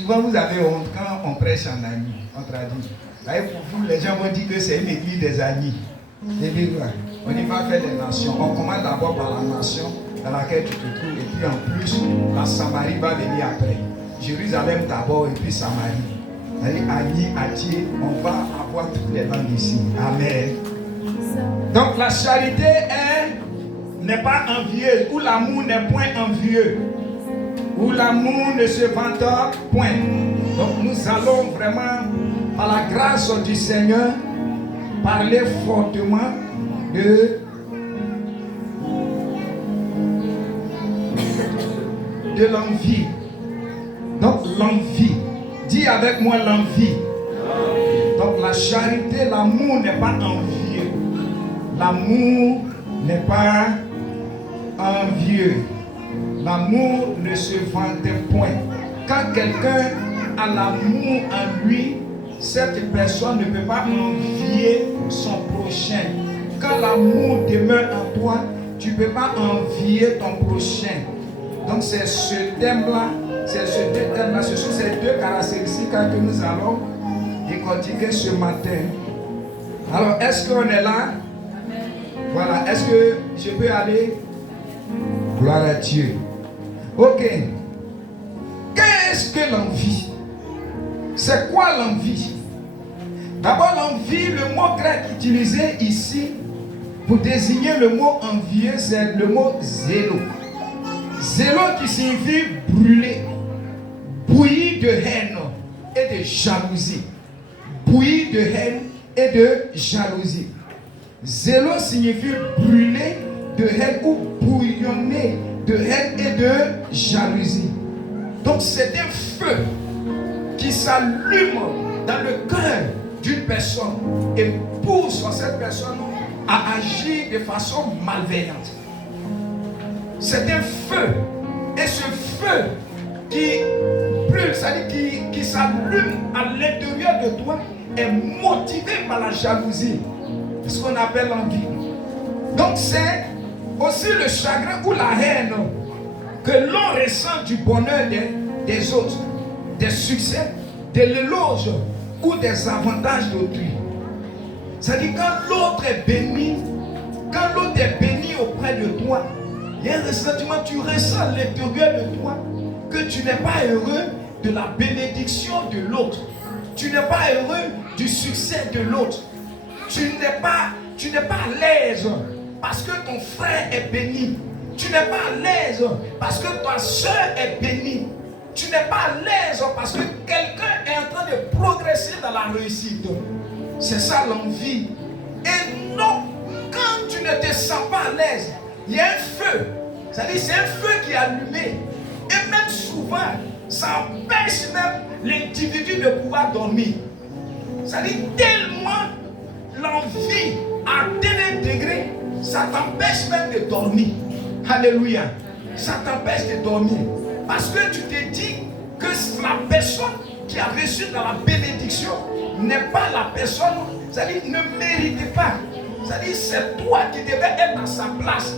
Souvent, vous avez honte quand on prêche en ami, on traduit. Pour vous, les gens vont dire que c'est une église des amis. Et puis, on y va faire des nations. On commence d'abord par la nation dans laquelle tu te trouves. Et puis, en plus, la Samarie va venir après. Jérusalem d'abord et puis Samarie. Allez, Agni, Atier, on va avoir toutes les langues ici. Amen. Donc, la charité n'est pas envieuse, ou l'amour n'est point envieux, ou l'amour ne se vante point. Donc nous allons vraiment, par la grâce du Seigneur, parler fortement de l'envie. Donc l'envie, dis avec moi l'envie. Donc la charité, l'amour n'est pas envieux. L'amour n'est pas envieux. L'amour ne se vante point. Quand quelqu'un a l'amour en lui, cette personne ne peut pas envier son prochain. Quand l'amour demeure en toi, tu ne peux pas envier ton prochain. Donc c'est ce thème-là, ce sont ces deux caractéristiques que nous allons décortiquer ce matin. Alors, est-ce qu'on est là? Voilà, est-ce que je peux aller? Gloire à Dieu. Ok. Qu'est-ce que l'envie? C'est quoi l'envie? D'abord, l'envie, le mot grec utilisé ici pour désigner le mot envieux, c'est le mot zélo. Zélo qui signifie brûler, bouillir de haine et de jalousie. Bouillir de haine et de jalousie. Zélo signifie brûler de haine ou bouillonner de haine et de jalousie. Donc c'est un feu qui s'allume dans le cœur d'une personne et pousse cette personne à agir de façon malveillante. C'est un feu. Et ce feu qui brûle, c'est-à-dire qui s'allume à l'intérieur de toi, est motivé par la jalousie. C'est ce qu'on appelle l'envie. Donc c'est aussi le chagrin ou la haine que l'on ressent du bonheur des autres, des succès, de l'éloge ou des avantages d'autrui. C'est-à-dire quand l'autre est béni, auprès de toi, il y a un ressentiment, tu ressens à l'intérieur de toi que tu n'es pas heureux de la bénédiction de l'autre. Tu n'es pas heureux du succès de l'autre. Tu n'es pas à l'aise parce que ton frère est béni. Tu n'es pas à l'aise parce que ta soeur est bénie. Tu n'es pas à l'aise parce que quelqu'un est en train de progresser dans la réussite. C'est ça l'envie. Et non, quand tu ne te sens pas à l'aise, il y a un feu. C'est-à-dire c'est un feu qui est allumé. Et même souvent, ça empêche même l'individu de pouvoir dormir. C'est-à-dire tellement l'envie à tel degré, ça t'empêche même de dormir. Alléluia. Ça t'empêche de dormir. Parce que tu te dis que la personne qui a reçu dans la bénédiction n'est pas la personne, c'est-à-dire ne mérite pas. C'est-à-dire c'est toi qui devais être à sa place.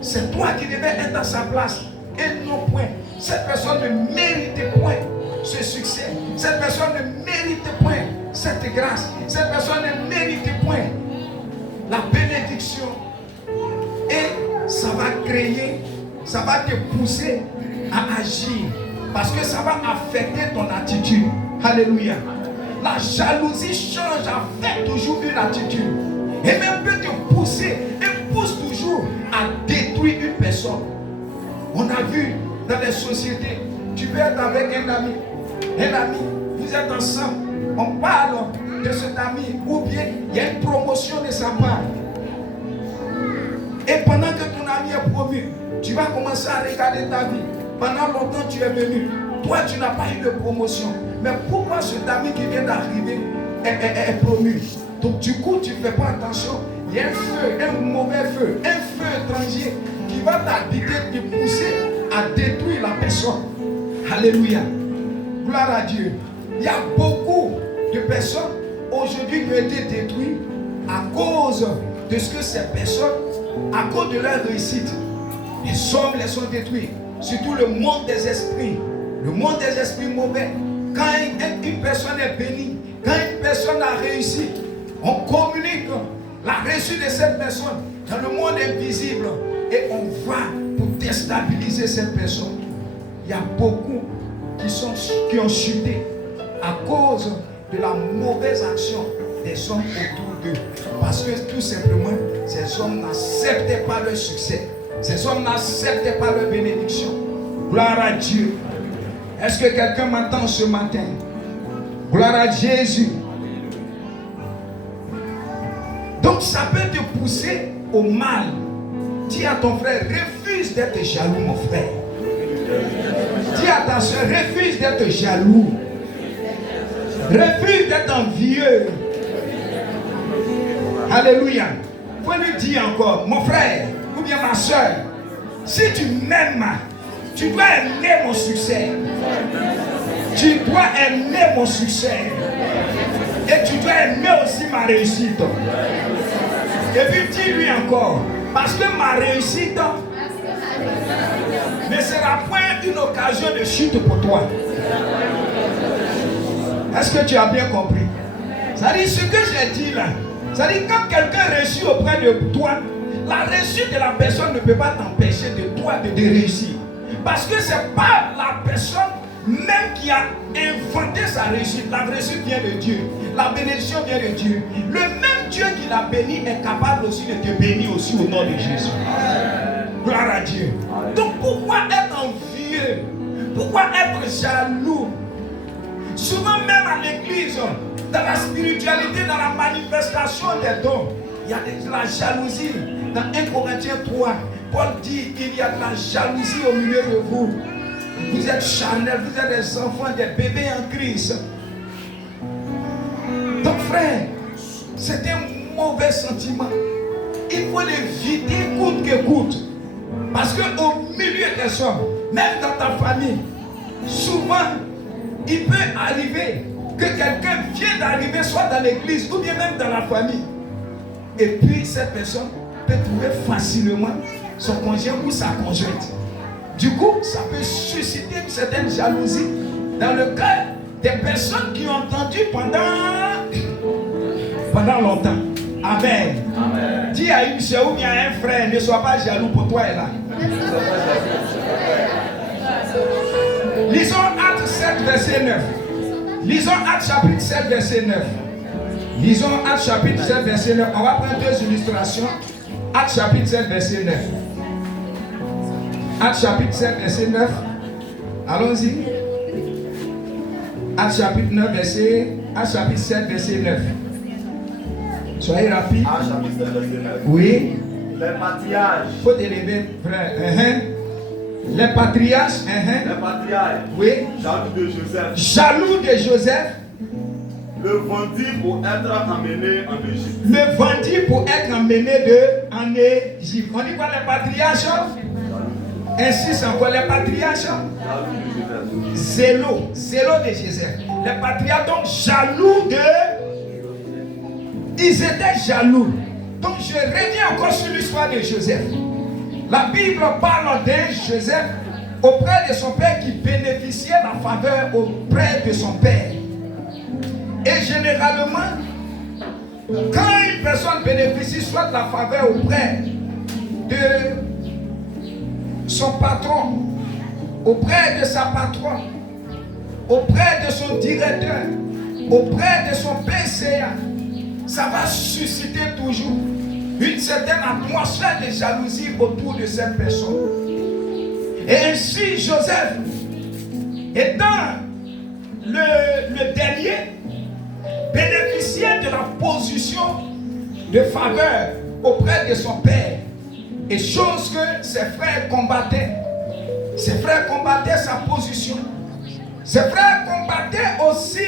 C'est toi qui devais être à sa place. Et non point. Cette personne ne mérite point ce succès. Cette personne ne mérite point cette grâce. Cette personne ne mérite point la bénédiction. Et ça va créer, ça va te pousser à agir. Parce que ça va affecter ton attitude. Alléluia. La jalousie change, affecte toujours une attitude. Et même peut te pousser, et pousse toujours à détruire une personne. On a vu dans les sociétés, tu peux être avec un ami, vous êtes ensemble, on parle de cet ami, ou bien il y a une promotion de sa part. Et pendant que ton ami est promu, tu vas commencer à regarder ta vie. Pendant longtemps tu es venu, toi tu n'as pas eu de promotion. Mais pourquoi cet ami qui vient d'arriver est promu? Donc du coup tu ne fais pas attention. Il y a un feu, un mauvais feu, un feu étranger qui va t'habiter, te pousser à détruire la personne. Alléluia. Gloire à Dieu. Il y a beaucoup de personnes aujourd'hui qui ont été détruites à cause de ce que ces personnes, à cause de leur réussite. Les hommes les sont détruits. Surtout le monde des esprits. Le monde des esprits mauvais. Quand une personne est bénie, quand une personne a réussi, on communique la réussite de cette personne dans le monde invisible et on va pour déstabiliser cette personne. Il y a beaucoup qui ont chuté à cause de la mauvaise action des hommes autour d'eux. Parce que tout simplement, ces hommes n'acceptaient pas leur succès. Ces hommes n'acceptaient pas leur bénédiction. Gloire à Dieu. Est-ce que quelqu'un m'entend ce matin? Gloire à Jésus. Donc ça peut te pousser au mal. Dis à ton frère, refuse d'être jaloux, mon frère. Dis à ta soeur, refuse d'être jaloux. Refuse d'être envieux. Alléluia. Il faut lui dire encore, mon frère ou bien ma soeur, si tu m'aimes, tu dois aimer mon succès. Tu dois aimer mon succès. Et tu dois aimer aussi ma réussite. Et puis dis-lui encore, parce que ma réussite ne sera point une occasion de chute pour toi. Est-ce que tu as bien compris? Ça dit ce que j'ai dit là. Ça dit quand quelqu'un réussit auprès de toi, la réussite de la personne ne peut pas t'empêcher de toi de réussir. Parce que ce n'est pas la personne même qui a inventé sa réussite. La réussite vient de Dieu. La bénédiction vient de Dieu. Le même Dieu qui l'a béni est capable aussi de te bénir aussi au nom de Jésus. Gloire à Dieu. Donc pourquoi être envieux? Pourquoi être jaloux? Souvent même à l'église, dans la spiritualité, dans la manifestation des dons, il y a de la jalousie. Dans 1 Corinthiens 3, Paul dit qu'il y a de la jalousie au milieu de vous. Vous êtes charnels, vous êtes des enfants, des bébés en Christ. Donc frère, c'est un mauvais sentiment. Il faut l'éviter coûte que coûte. Parce qu'au milieu des hommes, même dans ta famille, souvent, il peut arriver que quelqu'un vienne d'arriver soit dans l'église ou bien même dans la famille. Et puis cette personne peut trouver facilement son conjoint ou sa conjointe. Du coup, ça peut susciter une certaine jalousie dans le cœur des personnes qui ont entendu pendant longtemps. Amen. Amen. Dis à une soeur ou bien à un frère, ne sois pas jaloux pour toi et là. Lisons Actes 7, verset 9. Lisons Actes chapitre 7, verset 9. Lisons Actes chapitre 7, verset 9. On va prendre deux illustrations. Actes chapitre 7, verset 9. Actes chapitre 7, verset 9. Allons-y. Actes chapitre 9, verset. Actes chapitre 7, verset 9. Soyez rapide. Actes chapitre 7, verset 9. Oui. Les patriarches. Il faut t'élever, frère. Les patriarches. Les patriarches. Oui. Jaloux de Joseph. Jaloux de Joseph. Le vendit pour être emmené en Égypte. Le vendit pour être emmené en Égypte. On dit quoi les patriarches? Insiste encore les patriarches. Zélo de Joseph. Les patriarches donc jaloux ils étaient jaloux. Donc je reviens encore sur l'histoire de Joseph. La Bible parle de Joseph auprès de son père qui bénéficiait de la faveur auprès de son père. Et généralement, quand une personne bénéficie soit de la faveur auprès de son patron, auprès de sa patronne, auprès de son directeur, auprès de son PCA, ça va susciter toujours une certaine atmosphère de jalousie autour de cette personne. Et ainsi, Joseph, étant le dernier, bénéficiait de la position de faveur auprès de son père. Et chose que ses frères combattaient. Ses frères combattaient sa position. Ses frères combattaient aussi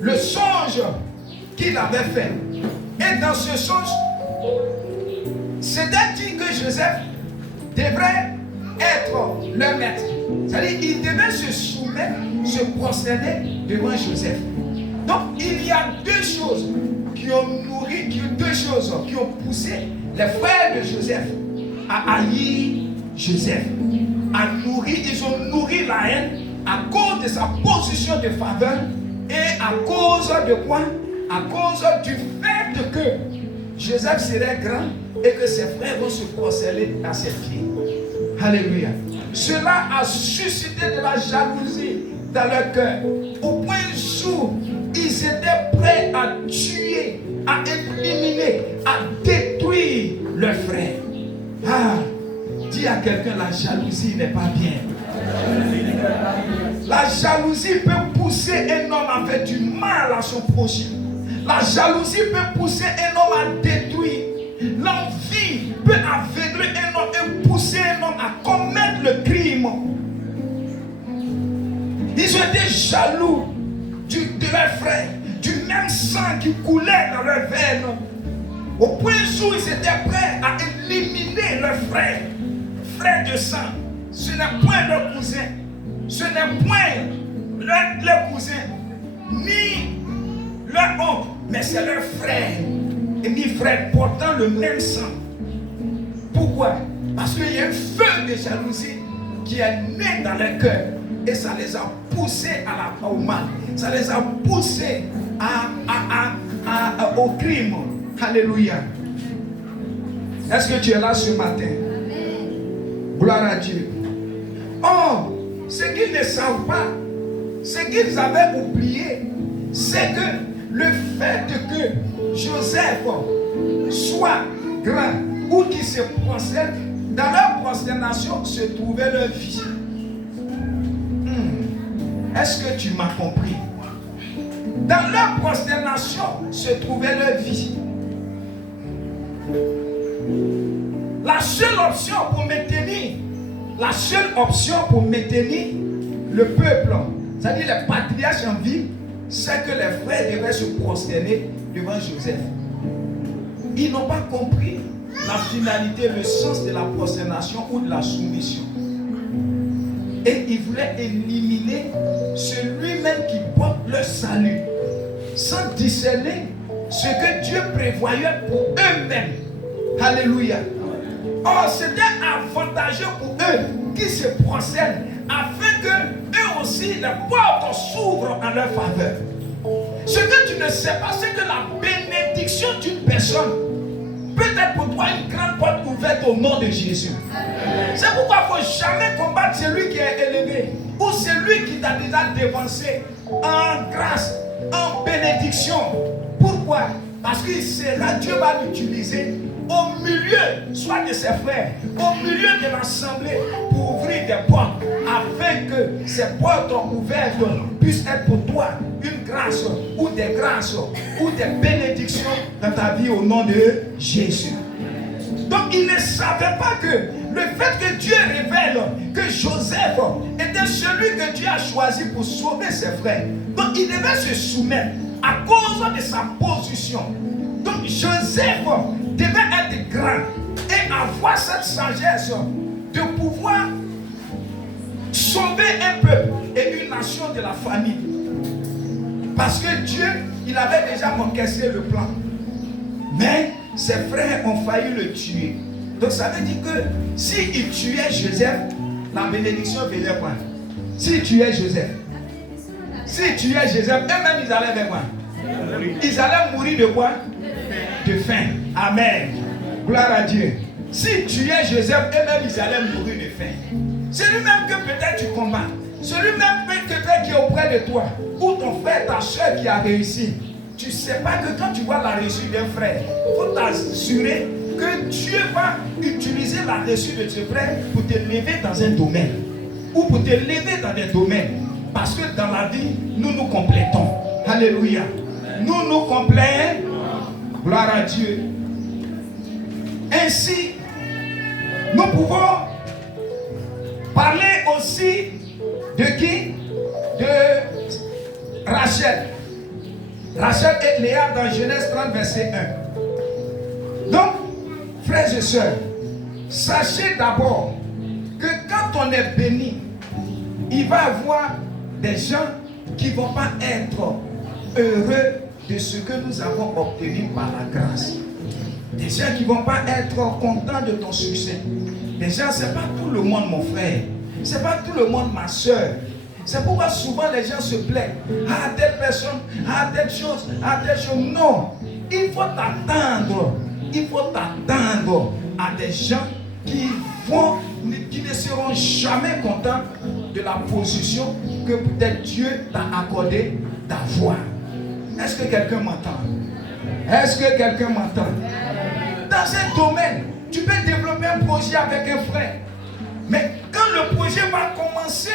le songe qu'il avait fait. Et dans ce songe, c'était dit que Joseph devrait être leur maître. C'est-à-dire qu'il devait se soumettre, se prosterner devant Joseph. Donc il y a deux choses qui ont nourri, qui ont poussé les frères de Joseph à haïr Joseph. Ils ont nourri la haine à cause de sa position de faveur et à cause de quoi? À cause du fait que Joseph serait grand et que ses frères vont se prosterner à ses pieds. Alléluia. Cela a suscité de la jalousie dans leur cœur, au point où ils étaient prêts à tuer, à éliminer, à détruire leurs frères. Ah, dis à quelqu'un, la jalousie n'est pas bien. La jalousie peut pousser un homme à faire du mal à son prochain. La jalousie peut pousser un homme à détruire. L'envie peut aveugler un homme et pousser un homme à commettre le crime. Ils ont été jaloux de leurs frères, du même sang qui coulait dans leurs veines, au point où ils étaient prêts à éliminer leurs frères, frères de sang. Ce n'est point leur cousin, ce n'est point leur cousin, ni leur oncle, mais c'est leur frère, et ni frère portant le même sang. Pourquoi? Parce qu'il y a un feu de jalousie qui est né dans leur cœur. Et ça les a poussés au mal. Ça les a poussés au crime. Alléluia. Est-ce que tu es là ce matin? Gloire à Dieu. Oh, ce qu'ils ne savent pas, ce qu'ils avaient oublié, c'est que le fait que Joseph soit grand ou qu'il se prosterne, dans leur prosternation se trouvait leur vie. Est-ce que tu m'as compris? Dans leur prosternation se trouvait leur vie. La seule option pour maintenir le peuple, c'est-à-dire les patriarches en vie, c'est que les frères devaient se prosterner devant Joseph. Ils n'ont pas compris la finalité, le sens de la prosternation ou de la soumission. Et ils voulaient éliminer celui-même qui porte le salut, sans discerner ce que Dieu prévoyait pour eux-mêmes. Alléluia. Or, c'était avantageux pour eux qui se prosternent, afin que eux aussi, les portes s'ouvrent en leur faveur. Ce que tu ne sais pas, c'est que la bénédiction d'une personne peut être pour toi une grande porte ouverte au nom de Jésus. C'est pourquoi il ne faut jamais combattre celui qui est élevé ou celui qui t'a déjà dévancé en grâce, en bénédiction. Pourquoi? Parce que Dieu va l'utiliser au milieu, soit de ses frères, au milieu de l'assemblée, pour ouvrir des portes, afin que ces portes ouvertes puissent être pour toi une grâce, ou des grâces, ou des bénédictions dans ta vie au nom de Jésus. Donc ils ne savaient pas que le fait que Dieu révèle que Joseph était celui que Dieu a choisi pour sauver ses frères. Donc il devait se soumettre à cause de sa position. Donc Joseph devait être grand et avoir cette sagesse de pouvoir sauver un peuple et une nation de la famille. Parce que Dieu, il avait déjà encaissé le plan. Mais ses frères ont failli le tuer. Donc ça veut dire que s'il tuait Joseph, la bénédiction venait quoi? S'il tuait Joseph, eux-mêmes ils allaient vers quoi? Ils allaient mourir de quoi? De faim. Amen. Gloire à Dieu. Si tu es Joseph, eux-mêmes ils allaient mourir de faim. Celui-même que peut-être tu combats, celui-même peut-être qui est auprès de toi, ou ton frère, ta soeur qui a réussi, tu ne sais pas que quand tu vois la réussite d'un frère, il faut t'assurer que Dieu va utiliser la réussite de tes frères pour te lever dans un domaine, ou pour te lever dans des domaines. Parce que dans la vie, nous nous complétons. Alléluia. Nous nous complétons. Gloire à Dieu. Ainsi, nous pouvons parler aussi de qui? De Rachel. Rachel et Léa dans Genèse 30, verset 1. Donc, frères et sœurs, sachez d'abord que quand on est béni, il va y avoir des gens qui ne vont pas être heureux de ce que nous avons obtenu par la grâce. Des gens qui ne vont pas être contents de ton succès. Des gens, ce n'est pas tout le monde mon frère. Ce n'est pas tout le monde ma soeur. C'est pourquoi souvent les gens se plaignent. Ah, telle personne, ah, telle chose, ah, telle chose. Non. Il faut t'attendre. Il faut t'attendre à des gens qui ne seront jamais contents de la position que peut-être Dieu t'a accordé d'avoir. Est-ce que quelqu'un m'entend? Est-ce que quelqu'un m'entend? Dans un domaine, tu peux développer un projet avec un frère. Mais quand le projet va commencer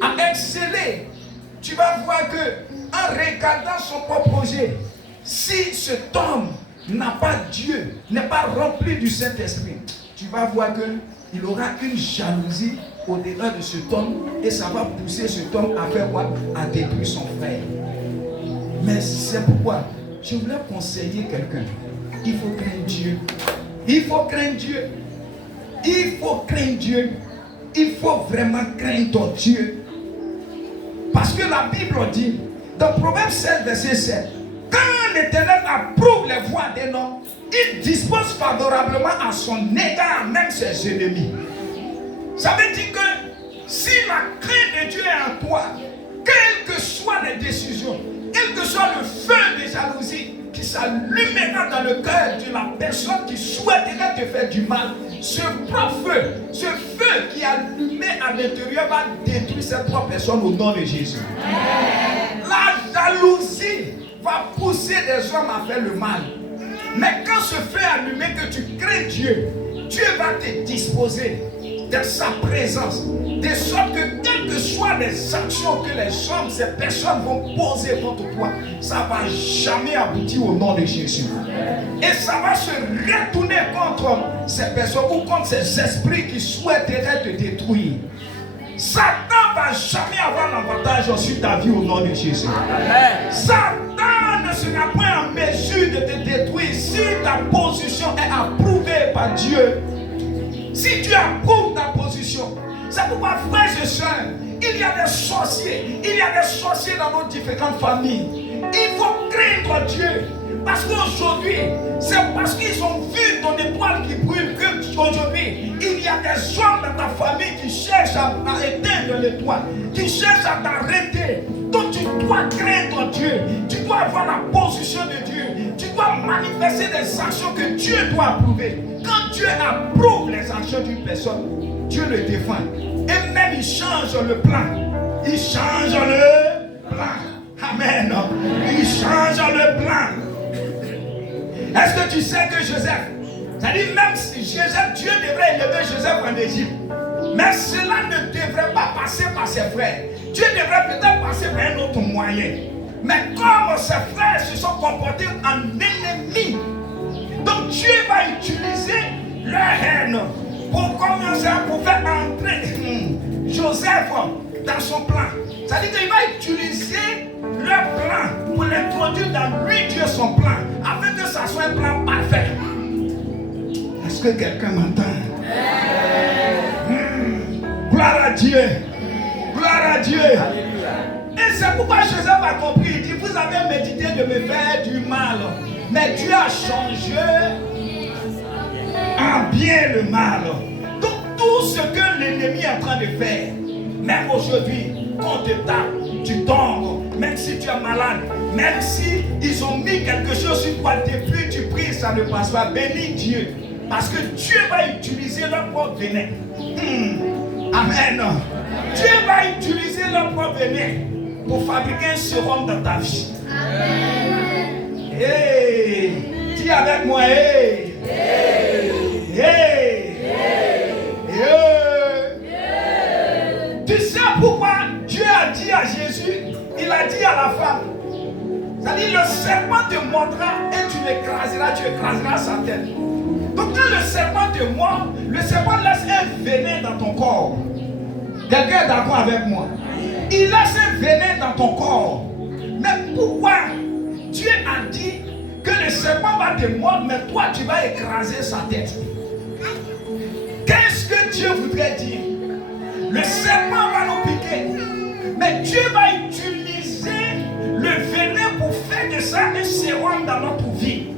à exceller, tu vas voir que en regardant son propre projet, si cet homme n'a pas Dieu, n'est pas rempli du Saint-Esprit, tu vas voir qu'il aura une jalousie au-delà de cet homme et ça va pousser cet homme à faire quoi? À détruire son frère. Mais c'est pourquoi je voulais conseiller quelqu'un. Il faut craindre Dieu. Il faut craindre Dieu. Il faut craindre Dieu. Il faut vraiment craindre ton Dieu. Parce que la Bible dit, dans Proverbe 16, verset 7, quand l'Éternel approuve les voies d'un homme, il dispose favorablement à son égard même ses ennemis. Ça veut dire que si la crainte de Dieu est en toi, quelles que soient les décisions, quel que soit le feu de jalousie qui s'allumera dans le cœur de la personne qui souhaiterait te faire du mal, ce propre feu, ce feu qui est allumé à l'intérieur va détruire cette propre personne au nom de Jésus. La jalousie va pousser des hommes à faire le mal. Mais quand ce feu est allumé, que tu crains Dieu, Dieu va te disposer de sa présence, de sorte que quelles que soient les actions que les hommes, ces personnes vont poser contre toi, ça ne va jamais aboutir au nom de Jésus. Et ça va se retourner contre ces personnes ou contre ces esprits qui souhaiteraient te détruire. Satan ne va jamais avoir l'avantage sur ta vie au nom de Jésus. Satan ne sera pas en mesure de te détruire si ta position est approuvée par Dieu. Si Dieu approuve ta position, c'est pourquoi, frères et sœurs, il y a des sorciers. Il y a des sorciers dans nos différentes familles. Il faut craindre Dieu. Parce qu'aujourd'hui, c'est parce qu'ils ont vu ton étoile qui brûle qu'aujourd'hui, il y a des hommes dans ta famille qui cherchent à éteindre l'étoile, qui cherchent à t'arrêter. Donc tu dois craindre Dieu. Tu dois avoir la position de Dieu. Tu dois manifester des actions que Dieu doit approuver. Quand Dieu approuve les actions d'une personne, Dieu le défend. Et même il change le plan. Il change le plan. Amen. Il change le plan. Est-ce que tu sais que Joseph, c'est-à-dire même si Joseph, Dieu devrait élever Joseph en Égypte, mais cela ne devrait pas passer par ses frères. Dieu devrait peut-être passer par un autre moyen. Mais comme ses frères se sont comportés en ennemis, donc Dieu va utiliser leur haine pour commencer à faire entrer Joseph dans son plan. C'est-à-dire qu'il va utiliser leur plan pour l'introduire dans lui, Dieu, son plan, afin que ça soit un plan parfait. Est-ce que quelqu'un m'entend? Gloire à Dieu. Gloire à Dieu. Et c'est pourquoi Joseph a compris. Il dit, vous avez médité de me faire du mal, mais Dieu a changé en bien le mal. Donc tout ce que l'ennemi est en train de faire, même aujourd'hui, quand te tape, tu tombes, même si tu es malade, même si ils ont mis quelque chose sur toi, depuis tu pries, ça ne passe pas. Bénis Dieu, parce que Dieu va utiliser leur propre venin. Amen. Dieu va utiliser leur propre venin pour fabriquer un sérum dans ta vie. Amen. Hey, dis avec moi, hey. Hey. Hey. Hey. Tu sais pourquoi Dieu a dit à Jésus, il a dit à la femme, c'est-à-dire le serpent te mordra et tu l'écraseras, tu écraseras sa tête. Donc quand le serpent te mord, le serpent laisse un venin dans ton corps. Quelqu'un est d'accord avec moi? Il laisse un venin dans ton corps. Mais pourquoi Dieu a dit que le serpent va te mordre, mais toi tu vas écraser sa tête? Qu'est-ce que Dieu voudrait dire? Le serpent va nous piquer, mais Dieu va utiliser le venin pour faire de ça un sérum dans notre vie,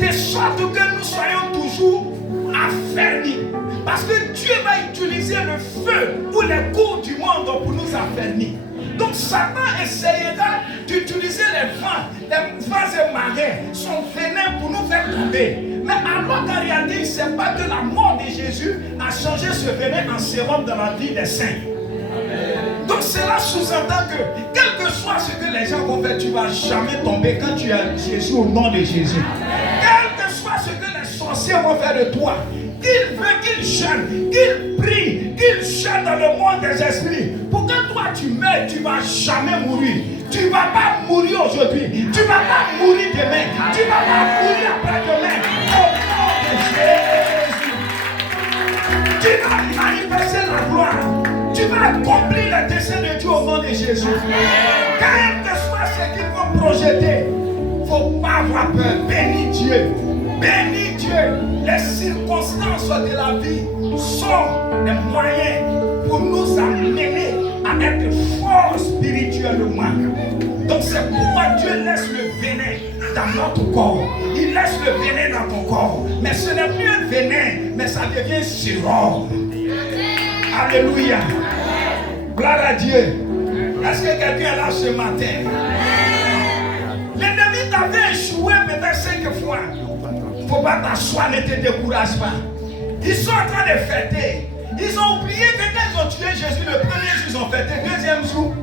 de sorte que nous soyons toujours affermis. Parce que Dieu va utiliser le feu ou les coups du monde pour nous affermir. Donc Satan essayera d'utiliser les vents et marins, son venin pour nous faire tomber. Mais alors qu'en réalité, il ne sait pas que la mort de Jésus a changé ce venin en sérum dans la vie des saints. Donc cela sous-entend que quel que soit ce que les gens vont faire, tu ne vas jamais tomber quand tu as Jésus au nom de Jésus. Quel que soit ce que les sorciers vont faire de toi, qu'ils veulent, qu'ils jeûnent, qu'ils prient, qu'ils chantent dans le monde des esprits, pour que toi tu meurs, tu ne vas jamais mourir. Tu ne vas pas mourir aujourd'hui, tu ne vas pas mourir demain, tu ne vas pas mourir après-demain. Au nom de Jésus, tu vas manifester la gloire. Tu vas accomplir le dessein de Dieu au nom de Jésus. Quel que soit ce qu'ils vont projeter, il ne faut pas avoir peur. Bénis Dieu. Bénis Dieu. Les circonstances de la vie sont des moyens pour nous amener à être forts spirituellement. Donc c'est pourquoi Dieu laisse le venin dans notre corps. Il laisse le venin dans ton corps. Mais ce n'est plus un venin, mais ça devient sérum. Alléluia. Gloire à Dieu. Est-ce que quelqu'un est là ce matin? L'ennemi t'avait échoué peut-être 5 fois. Il ne faut pas t'asseoir, ne te décourage pas. Ils sont en train de fêter. Ils ont oublié que quand ils ont tué Jésus le premier jour, ils ont fêté. Deuxième jour,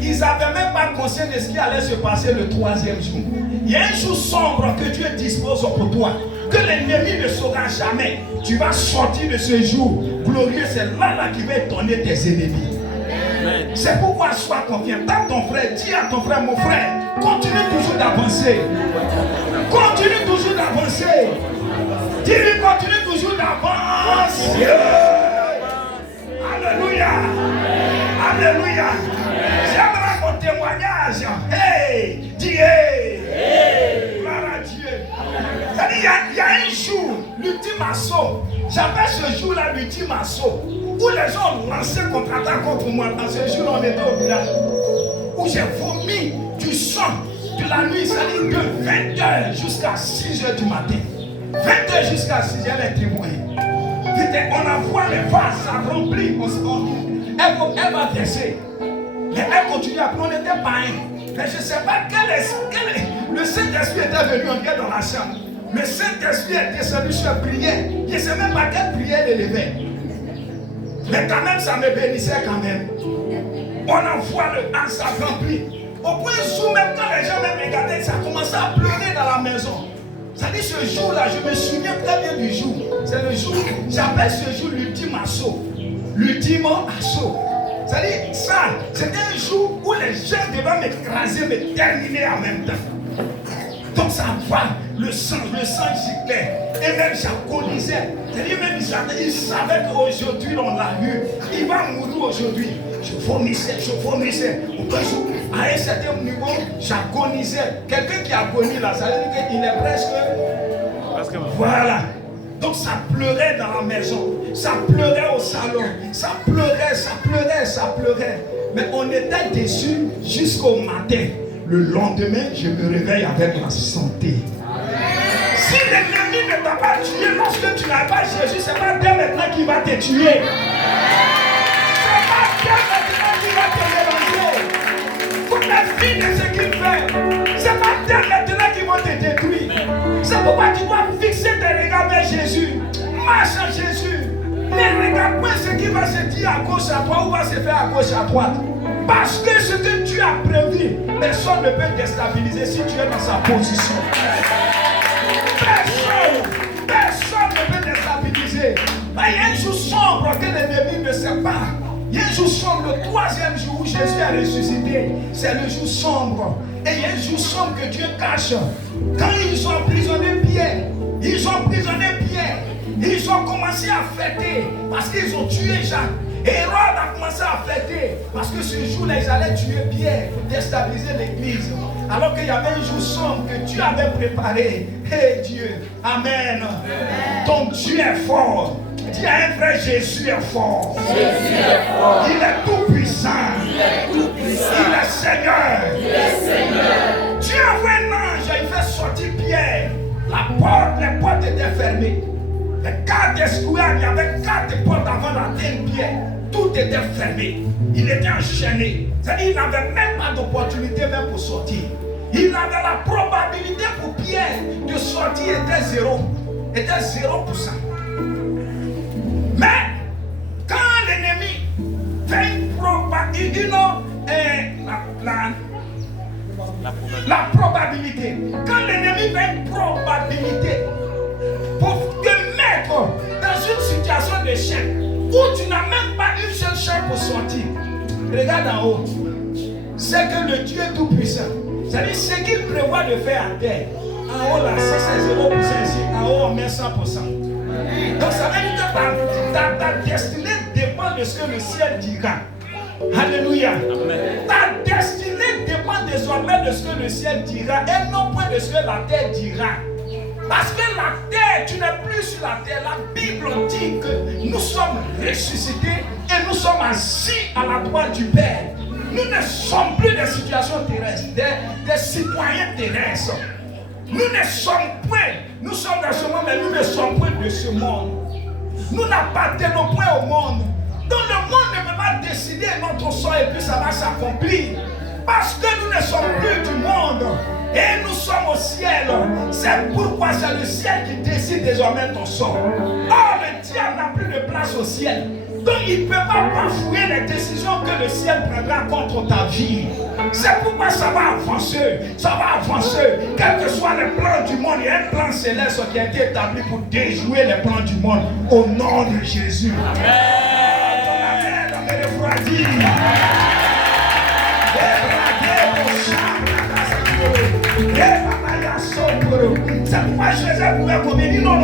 ils n'avaient même pas conscience de ce qui allait se passer le troisième jour. Il y a un jour sombre que Dieu dispose pour toi, que l'ennemi ne saura jamais. Tu vas sortir de ce jour glorieux. C'est là qui va étonner tes ennemis. C'est pourquoi sois confiant. Tape ton frère, dis à ton frère, mon frère, continue toujours d'avancer. Continue toujours d'avancer. Dis-lui, continue toujours d'avancer. Alléluia. Alléluia. J'aimerais mon témoignage. Hey, dis hey. Gloire à Dieu. C'est-à-dire, il y a un jour, l'ultime assaut. J'appelle ce jour-là l'ultime assaut. Où les gens ont lancé contre-attaque contre moi. Dans ce jour, on était au village. Où j'ai vomi du sang de la nuit, c'est-à-dire de 20h jusqu'à 6h du matin. 20h jusqu'à 6h, les témoins. On envoie les vases, ça remplit. Elle va verser. Mais elle continue après, on était païens. Mais je ne sais pas le Saint-Esprit était venu entrer dans la chambre. Le Saint-Esprit est descendu sur la prière. Je ne sais même pas quelle prière elle élevait. Mais quand même, ça me bénissait quand même. On envoie le sang, ça remplit. Au point où même quand les gens me regardaient, ça commençait à pleurer dans la maison. Ça dit ce jour-là, je me souviens très bien du jour. C'est le jour, j'appelle ce jour l'ultime assaut. L'ultime assaut. Ça dit ça, c'était un jour où les gens devaient m'écraser, me terminer en même temps. Donc ça va, le sang giclait. Et même j'agonisais. C'est-à-dire même ils savaient qu'aujourd'hui on l'a eu. Il va mourir aujourd'hui. Je vomissais. À un certain niveau, j'agonisais. Quelqu'un qui agonise là, ça veut dire qu'il est presque. Voilà. Donc ça pleurait dans la maison. Ça pleurait au salon. Ça pleurait. Mais on était déçus jusqu'au matin. Le lendemain, je me réveille avec la santé. Si l'ennemi ne t'a pas tué lorsque tu n'as pas Jésus, c'est pas Dieu maintenant qui va te tuer. C'est pas Dieu maintenant qui va te mélanger. Pour la vie de ce qu'il fait, c'est pas Dieu maintenant qui va te détruire. C'est pourquoi tu dois fixer tes regards vers Jésus. Marche à Jésus. Ne regarde pas ce qui va se dire à gauche à droite ou va se faire à gauche à droite. Parce que ce que tu as prévu, personne ne peut déstabiliser si tu es dans sa position. Personne ne peut déstabiliser. Mais il y a un jour sombre que l'ennemi ne sait pas. Il y a un jour sombre, le troisième jour où Jésus a ressuscité. C'est le jour sombre. Et il y a un jour sombre que Dieu cache. Quand ils ont emprisonné Pierre, ils ont commencé à fêter parce qu'ils ont tué Jacques. Hérode a commencé à fêter parce que ce jour-là, ils allaient tuer Pierre pour déstabiliser l'église. Alors qu'il y avait un jour sombre que Dieu avait préparé. Hey Dieu, Amen. Ton Dieu est fort. Dis à un frère, Jésus est fort. Jésus est fort. Il est tout puissant. Il est tout puissant. Il est Seigneur. Il est Seigneur. Dieu envoie un ange, il fait sortir Pierre. Les portes étaient fermées. Les 4 escouades, il y avait 4 portes avant d'atteindre Pierre. Tout était fermé. Il était enchaîné. C'est-à-dire, il n'avait même pas d'opportunité même pour sortir. Il avait la probabilité pour Pierre de sortir était 0%. Mais quand l'ennemi fait une probabilité, la probabilité, quand l'ennemi fait une probabilité pour te mettre dans une situation d'échec où tu n'as même pas une seule chance pour sortir, regarde en haut, c'est que le Dieu Tout-Puissant, c'est-à-dire ce qu'il prévoit de faire à terre, en haut là, c'est 0% ici, en haut on met 100%. Donc ça veut dire que ta destinée dépend de ce que le ciel dira. Alléluia. Ta destinée dépend désormais de ce que le ciel dira et non point de ce que la terre dira. Parce que la terre, tu n'es plus sur la terre. La Bible dit que nous sommes ressuscités et nous sommes assis à la droite du Père. Nous ne sommes plus des situations terrestres, des citoyens terrestres. Nous ne sommes point, nous sommes dans ce monde, mais nous ne sommes point de ce monde. Nous n'appartenons point au monde. Donc le monde ne peut pas décider notre sort et puis ça va s'accomplir. Parce que nous ne sommes plus du monde et nous sommes au ciel. C'est pourquoi c'est le ciel qui décide désormais ton sort. Or le diable n'a plus de place au ciel. Donc il ne peut pas bafouer les décisions que le ciel prendra contre ta vie. C'est pourquoi ça va avancer. Ça va avancer. Quels que soient les plans du monde, il y a un plan céleste qui a été établi pour déjouer les plans du monde. Au nom de Jésus. C'est pourquoi Jésus pouvait communier. Non,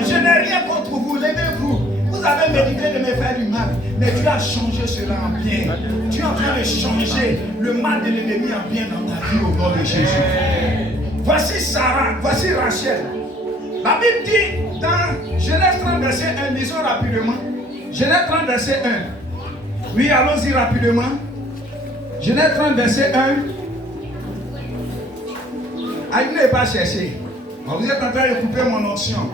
je n'ai rien contre vous, levez-vous. Vous avez médité de me faire du mal, mais Dieu a changé cela en bien. Tu es en train de changer le mal de l'ennemi en bien dans ta vie au nom de Jésus. Voici Sarah, voici Rachel. La Bible dit dans Genèse 30 verset 1, lisons rapidement. Genèse 30 verset 1. Oui, allons-y rapidement. Genèse 30 verset 1. Aïe, vous n'avez pas cherché. Vous êtes en train de couper mon onction.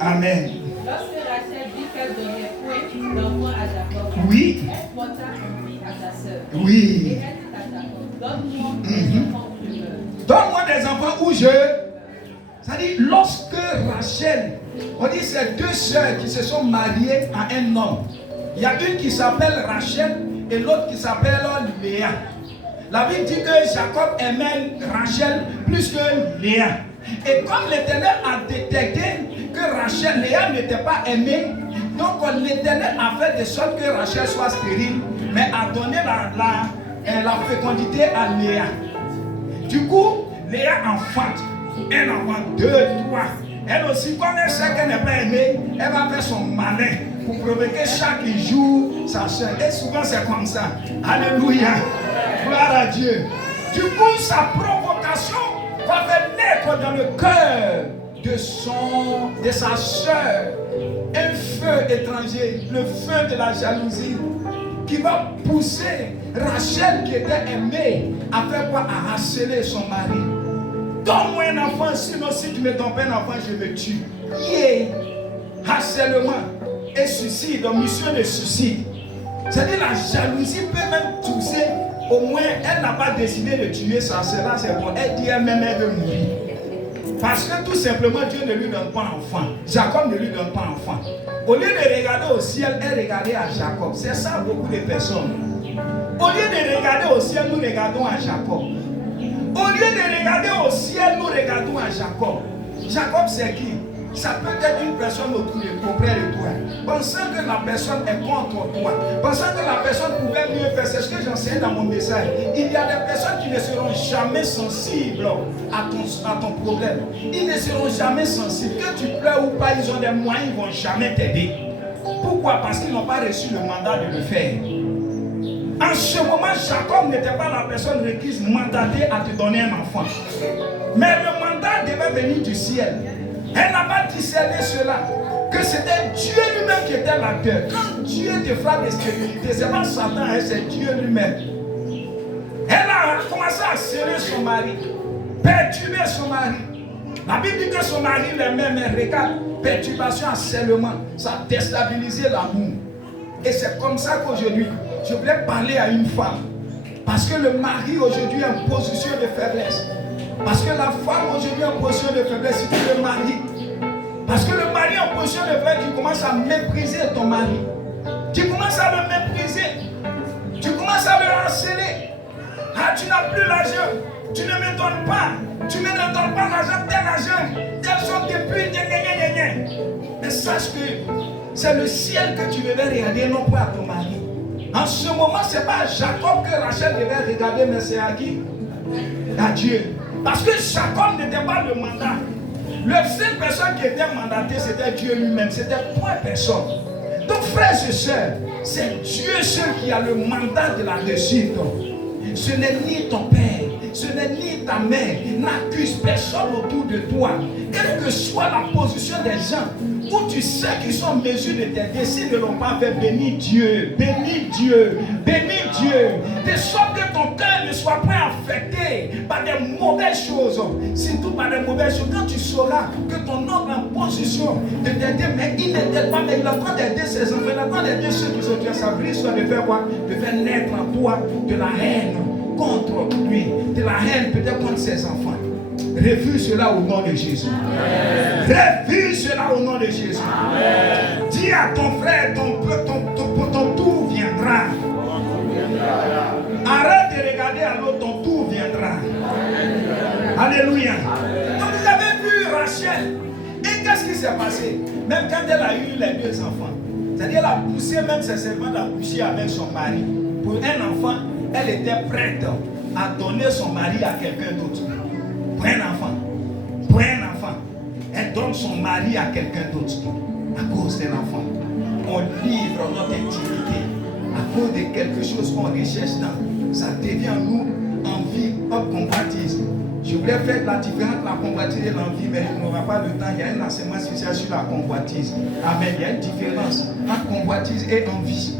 Amen. Lorsque Rachel dit qu'elle donnait point d'enfant à Jacob, oui. Elle porta envie à sa sœur. Oui. Et elle dit à Jacob, donne-moi des enfants où je meurs. Donne-moi des enfants où je. C'est-à-dire, lorsque Rachel, on dit c'est deux sœurs qui se sont mariées à un homme. Il y a une qui s'appelle Rachel et l'autre qui s'appelle Léa. La Bible dit que Jacob aimait Rachel plus que Léa. Et comme l'Éternel a détecté que Léa n'était pas aimée, donc l'Éternel a fait de sorte que Rachel soit stérile, mais a donné la fécondité à Léa. Du coup, Léa enfante un enfant, 2, 3. Elle aussi, comme elle sait qu'elle n'est pas aimée, elle va faire son malin pour provoquer chaque jour sa soeur. Et souvent c'est comme ça. Alléluia. Gloire à Dieu. Du coup, sa provocation va faire naître dans le cœur de sa soeur un feu étranger, le feu de la jalousie, qui va pousser Rachel qui était aimée à faire quoi? À harceler son mari. Donne-moi un enfant, sinon si tu me donnes pas un enfant, je me tue. Harcèlement et suicide, mission de suicide. C'est-à-dire la jalousie peut même tousser. Au moins, elle n'a pas décidé de tuer sa sœur, c'est bon. Elle dit elle-même, elle veut mourir. Parce que tout simplement, Dieu ne lui donne pas enfant. Jacob ne lui donne pas enfant. Au lieu de regarder au ciel, elle regardait à Jacob. C'est ça beaucoup de personnes. Au lieu de regarder au ciel, nous regardons à Jacob. Au lieu de regarder au ciel, nous regardons à Jacob. Jacob, c'est qui? Ça peut être une personne auprès de toi, pensant que la personne est contre toi, pensant que la personne pouvait mieux faire. C'est ce que j'enseigne dans mon message. Il y a des personnes qui ne seront jamais sensibles à ton problème. Ils ne seront jamais sensibles. Que tu pleures ou pas, ils ont des moyens, ils ne vont jamais t'aider. Pourquoi? Parce qu'ils n'ont pas reçu le mandat de le faire. En ce moment, Jacob n'était pas la personne requise, mandatée à te donner un enfant. Mais le mandat devait venir du ciel. Elle n'a pas discerné cela, que c'était Dieu lui-même qui était l'acteur. Quand Dieu te frappe de stérilité, c'est pas Satan, c'est Dieu lui-même. Elle a commencé à serrer son mari, perturber son mari. La Bible dit que son mari l'aimait, mais regarde, perturbation, harcèlement, ça a déstabilisé l'amour. Et c'est comme ça qu'aujourd'hui, je voulais parler à une femme. Parce que le mari aujourd'hui est en position de faiblesse. Parce que la femme aujourd'hui est en position de faiblesse, c'est que le mari. Parce que le mari est en position de faiblesse, tu commences à mépriser ton mari. Tu commences à le mépriser. Tu commences à le harceler. Ah, tu n'as plus l'argent. Tu ne me donnes pas. Tu ne me donnes pas l'argent, tel argent. Telle somme depuis, mais sache que c'est le ciel que tu devais regarder, non pas à ton mari. En ce moment, ce n'est pas Jacob que Rachel devait regarder, mais c'est à qui? À Dieu. Parce que Jacob n'était pas le mandat. La seule personne qui était mandatée, c'était Dieu lui-même. C'était point personne. Donc, frères et sœurs, c'est Dieu seul qui a le mandat de la réussite. Ce n'est ni ton père, ce n'est ni ta mère. N'accuse personne autour de toi. Quelle que soit la position des gens, où tu sais qu'ils sont en mesure de t'aider, s'ils ne l'ont pas fait, bénis Dieu, bénis Dieu, bénis Dieu. De sorte que ton cœur ne soit pas affecté par des mauvaises choses, surtout par des mauvaises choses. Quand tu sauras que ton homme est en position de t'aider, mais il ne t'aide pas, mais il est en train d'aider ses enfants, il est en train d'aider ceux qui sont tués, ça veut dire de faire quoi? De faire naître en toi de la haine contre lui, de la haine peut-être contre ses enfants. Refuse cela au nom de Jésus. Refuse cela au nom de Jésus. Amen. Dis à ton frère, ton tour viendra. Arrête de regarder à l'autre, ton tour viendra. Alléluia. Donc vous avez vu Rachel. Et qu'est-ce qui s'est passé? Même quand elle a eu les deux enfants, c'est-à-dire elle a poussé même ses servantes à coucher avec son mari. Pour un enfant, elle était prête à donner son mari à quelqu'un d'autre. Pour un enfant, elle donne son mari à quelqu'un d'autre à cause d'un enfant. On livre notre intimité à cause de quelque chose qu'on recherche dans. Ça devient en nous envie, hop, convoitise. Je voulais faire la différence entre la convoitise et l'envie, mais il n'aura pas le temps. Il y a un enseignement spécial sur la convoitise. Amen. Il y a une différence entre convoitise et envie.